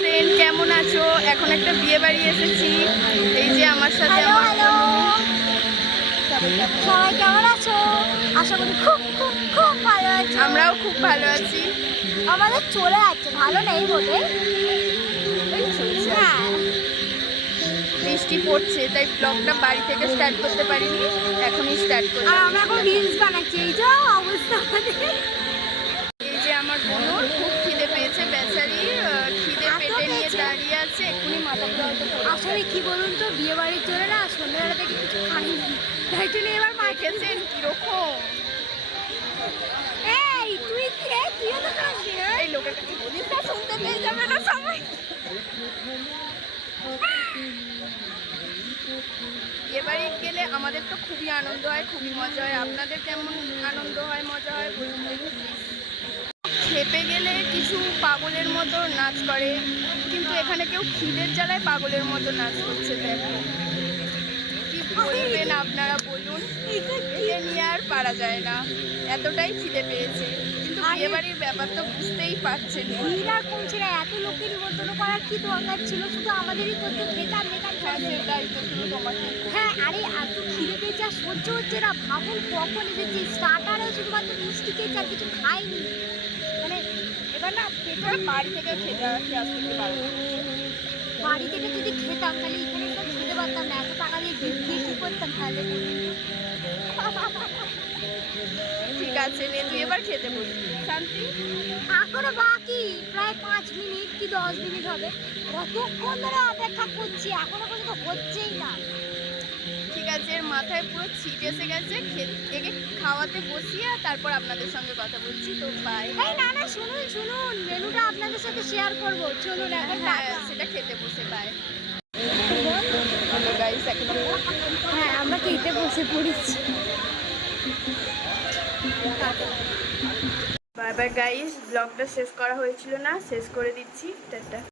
Friend কেমন আছো? এখন একটা বিয়ে বাড়ি এসেছি। এই যে আমার সাথে সবাই কেমন আছো? আশা করি খুব খুব খুব ভালো আছো। আমরাও খুব ভালো আছি। আমাদের চলে যাচ্ছে, ভালো নেই বলে। হ্যাঁ, বৃষ্টি পড়ছে তাই ব্লগটা বাড়ি থেকে স্টার্ট করতে পারিনি, এখনই স্টার্ট আর করলাম। আমরা এখন রিলস বানাচ্ছি। এই যে অবস্থা আমাদের। এই যে আমার বোনর খুব খিদে পেয়েছে, বেচারি খিদে এত পেটে নিয়ে পেয়েছে? দাঁড়িয়ে আছে, এক্ষুনি মাথা আসলে কি বলুন তো, বিয়ে বাড়ির জন্য না সন্ধ্যাবেলা থেকে কিছু খাইনি, তাই জন্য এবার দেখেছেন কিরকম। এই তুই কি রে, তুইও তো খাসনি না? এই লোকের কাছে বলিস না, শুনতে পেয়ে যাবে না সবাই। বিয়ে বাড়ি গেলে আমাদের তো খুবই আনন্দ হয়, খুবই মজা হয়। আপনাদের কেমন আনন্দ হয়, মজা হয় বলুন দেখি প্লিজ। খেপে গেলে কিছু পাগলের মতো নাচ করে, কিন্তু এখানে কেউ খিদের জ্বালায় পাগলের মতো নাচ করছে। দেখো কি বলবেন আপনারা বলুন, এটা নিয়ে আর পারা যায় না, এতটাই খিদে পেয়েছে। কিন্তু বিয়ে বাড়ির ব্যাপার তো বুঝতেই পারছেন। ভিড় আর কমছে না, এত লোকের নিমন্ত্রণ করার কি দরকার ছিল? শুধু আমাদেরই করতে খেতাম মেটাম। সেটাই তো, শুধু তোমাকে। হ্যাঁ, আরে এত খিদে পেয়েছে আর সহ্য হচ্ছে না। ভাবুন কখন এসেছি, স্টার্টারেও শুধুমাত্র মিষ্টি খেয়েছি, আর কিছু খাইনি। মানে এবার না পেটে বাড়ি থেকে খেতে আসতে পারবো। বাড়ি থেকে যদি খেতাম তাহলে এখানে সব খেতে পারতাম না। এত টাকা দিয়ে দিয়ে কি করতাম তাহলে? ঠিক আছে রে, তুই এবার খেতে বলি। শান্তি, এখনো বাকি প্রায় 5 মিনিট কি 10 মিনিট হবে। কতক্ষণ ধরে অপেক্ষা করছি, এখনো পর্যন্ত হচ্ছেই না। ঠিক আছে, এর মাথায় পুরো ছিট এসে গেছে। একে খাওয়াতে বসিয়ে তারপর আপনাদের সঙ্গে কথা বলছি। তো বাই। এই না না, শুনুন শুনুন, মেনুটা আপনাদের সাথে শেয়ার করব। চলুন এখন। হ্যাঁ, সেটা খেতে বসে বাই। হ্যালো গাইস, এখন হ্যাঁ, আমরা খেতে বসে পড়েছি। বাই বাই গাইস, ব্লগটা শেষ করা হয়েছিল না, শেষ করে দিচ্ছি। টাটা।